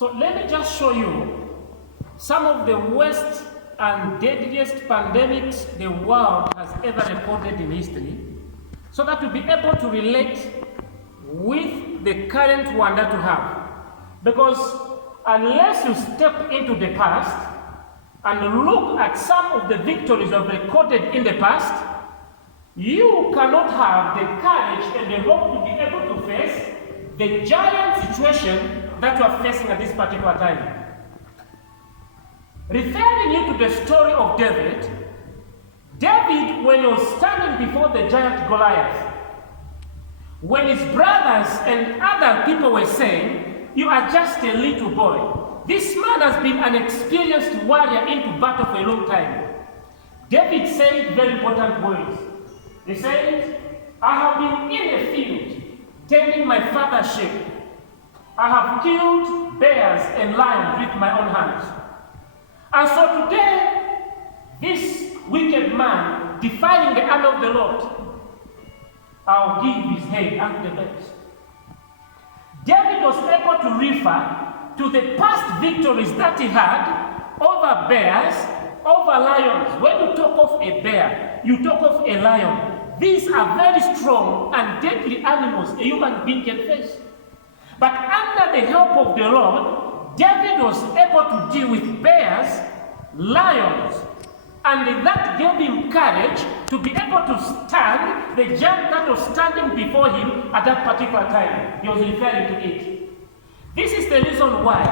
So let me just show you some of the worst and deadliest pandemics the world has ever recorded in history, so that you'll be able to relate with the current one that you have. Because unless you step into the past and look at some of the victories you've recorded in the past, you cannot have the courage and the hope to be able to face the giant situation that you are facing at this particular time. Referring you to the story of David, when he was standing before the giant Goliath, when his brothers and other people were saying, "You are just a little boy," this man has been an experienced warrior into battle for a long time. David said very important words. He said, "I have been in a field tending my father's sheep. I have killed bears and lions with my own hands. And so today, this wicked man, defying the arm of the Lord, I'll give his head unto the birds." David was able to refer to the past victories that he had over bears, over lions. When you talk of a bear, you talk of a lion. These are very strong and deadly animals a human being can face. But under the help of the Lord, David was able to deal with bears, lions, and that gave him courage to be able to stand the giant that was standing before him at that particular time. He was referring to it. This is the reason why,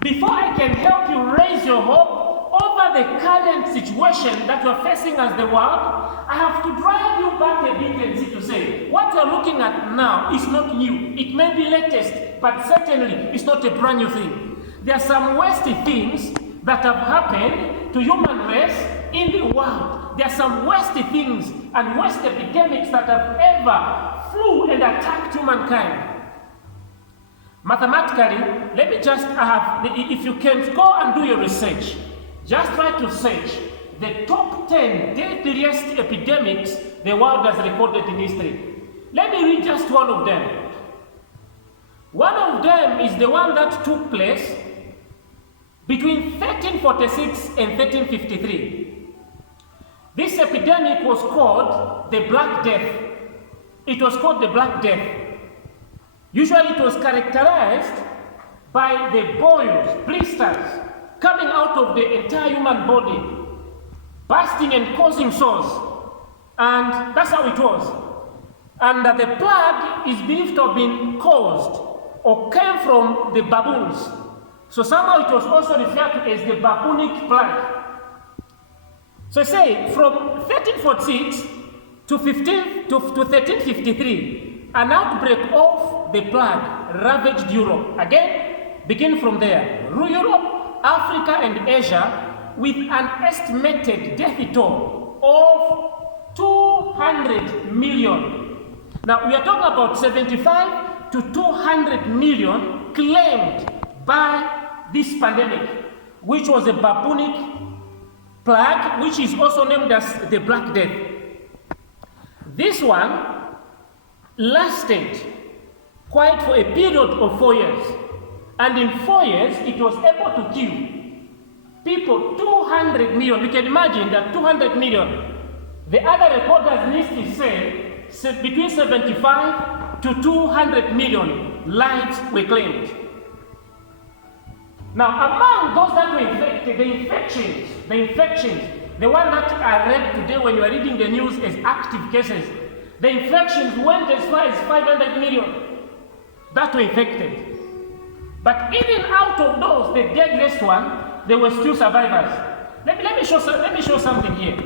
before I can help you raise your hope over the current situation that you're facing as the world, I have to drive you back a bit and see to say, what you're looking at now is not new. It may be latest, but certainly it's not a brand new thing. There are some worst things that have happened to human race in the world. There are some worst things and worst epidemics that have ever flew and attacked humankind. Mathematically, let me just if you can go and do your research, just try to search the top 10 deadliest epidemics the world has recorded in history. Let me read just one of them. One of them is the one that took place between 1346 and 1353. This epidemic was called the Black Death. It was called the Black Death. Usually it was characterized by the boils, blisters, coming out of the entire human body, bursting and causing sores. And that's how it was. And the plague is believed to have been caused or came from the baboons. So somehow it was also referred to as the baboonic plague. So say from 1346 to 1353, an outbreak of the plague ravaged Europe. Again, begin from there. Europe, Africa and Asia, with an estimated death toll of 200 million. Now we are talking about 75 to 200 million claimed by this pandemic, which was a baboonic plague, which is also named as the Black Death. This one lasted quite for a period of 4 years. And in 4 years, it was able to kill people 200 million. You can imagine that 200 million. The other recorders need to say between 75 to 200 million lives were claimed. Now, among those that were infected, the infections, the one that I read today when you are reading the news as active cases, the infections went as far as 500 million that were infected. But even out of those, the deadliest one, there were still survivors. Let me show something here.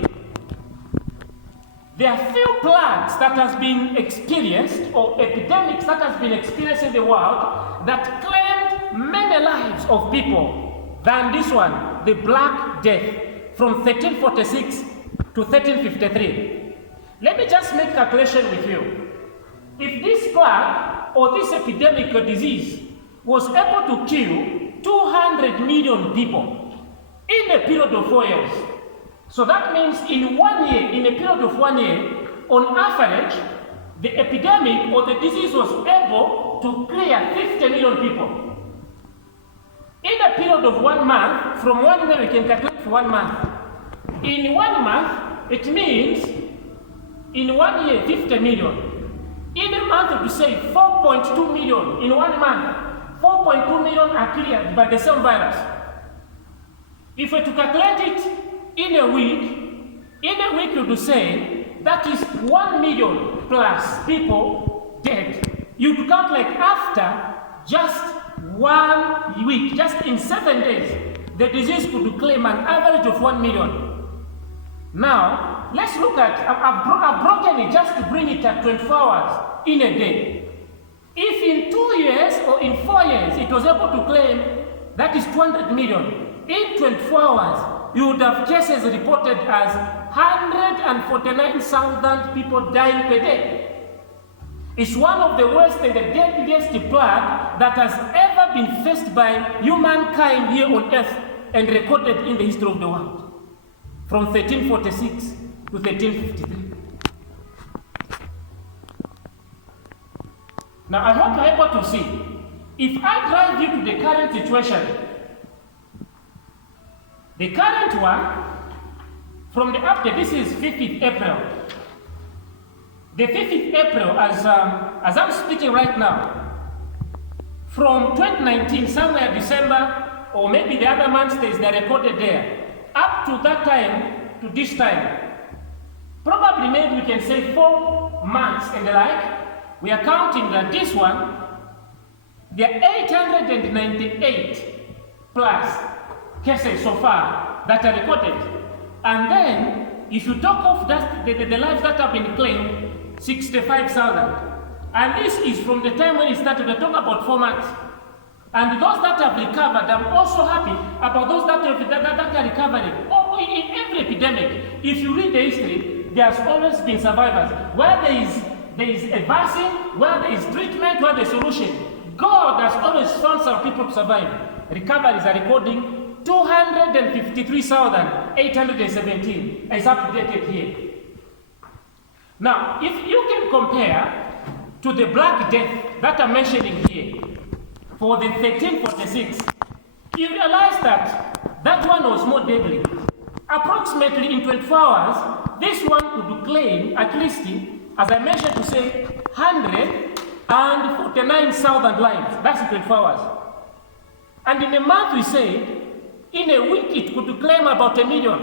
There are few plagues that has been experienced, or epidemics that has been experienced in the world, that claimed many lives of people than this one, the Black Death, from 1346 to 1353. Let me just make a calculation with you. If this plague or this epidemic or disease was able to kill 200 million people in a period of 4 years, so that means in 1 year, in a period of 1 year, on average, the epidemic or the disease was able to clear 50 million people. a period of 1 month, from 1 day we can calculate for 1 month. In 1 month, it means in 1 year, 50 million. In a month, we say 4.2 million in 1 month. 4.2 million are cleared by the same virus. If we to calculate it in a week you would say that is 1 million plus people dead. You would count like after just 1 week, just in 7 days, the disease could claim an average of 1 million. Now, let's look at, I've broken it just to bring it at 24 hours in a day. If in 2 years or in 4 years it was able to claim that is 200 million, in 24 hours you would have cases reported as 149,000 people dying per day. It's one of the worst and the deadliest plague that has ever been faced by humankind here on earth and recorded in the history of the world, from 1346 to 1353. Now I hope you're able to see, if I drive you to the current situation, the current one, from the update, this is 5th April. The 5th April, as I'm speaking right now, from 2019, somewhere December, or maybe the other months they're recorded there, up to that time, to this time, probably maybe we can say 4 months and the like, we are counting that this one, there are 898 plus cases so far that are recorded. And then, if you talk of that, the lives that have been claimed, 65,000. And this is from the time when it started, we talk about 4 months. And those that have recovered, I'm also happy about those that are recovering. Oh, in every epidemic, if you read the history, there has always been survivors. Where there is a vaccine, where there is treatment, where there is solution, God has always found some people to survive. Recoveries are recording 253,817 is updated here. Now, if you can compare to the Black Death that I'm mentioning here, for the 1346, you realize that one was more deadly. Approximately in 24 hours, this one could claim, at least, as I mentioned, to say 149,000 lives. That's in 24 hours. And in a month, we say, in a week, it could claim about 1 million.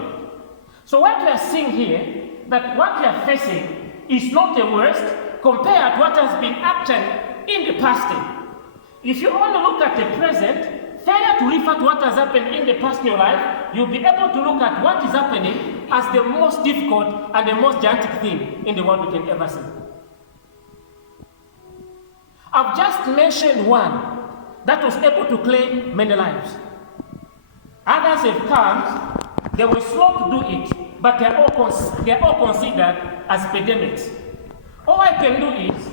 So what we are seeing here, that what we are facing is not the worst compared to what has been actually in the past. If you only look at the present, failure to refer to what has happened in the past in your life, you'll be able to look at what is happening as the most difficult and the most gigantic thing in the world we can ever see. I've just mentioned one that was able to claim many lives. Others have come, they were slow to do it, but they're all considered as epidemics. All I can do is,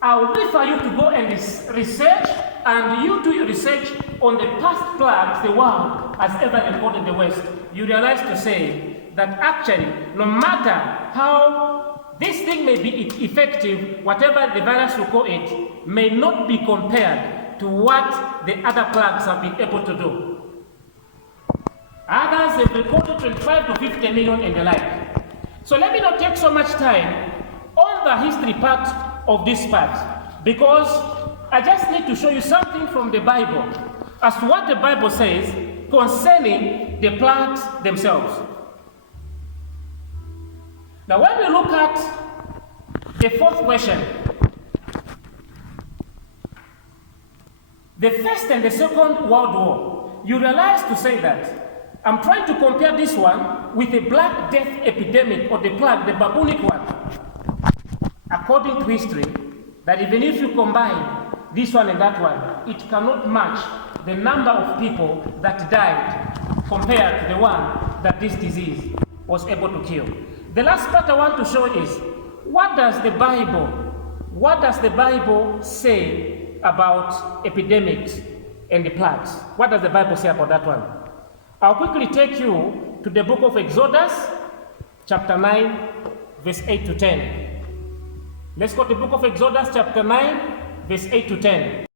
I'll refer you to go and research, and you do your research on the past plagues the world has ever recorded in the West. You realize to say that actually, no matter how this thing may be effective, whatever the virus will call it, may not be compared to what the other plagues have been able to do. Others have recorded 25 to 50 million and the like. So let me not take so much time on the history part of this part, because I just need to show you something from the Bible as to what the Bible says concerning the plagues themselves. Now when we look at the fourth question, the First and the Second World War, you realize to say that I'm trying to compare this one with the Black Death epidemic or the plague, the bubonic one. According to history, that even if you combine this one and that one, it cannot match the number of people that died compared to the one that this disease was able to kill. The last part I want to show is, what does the Bible say about epidemics and the plagues? What does the Bible say about that one? I'll quickly take you to the book of Exodus, chapter 9, verse 8 to 10. Let's go to the book of Exodus, chapter 9, verse 8 to 10.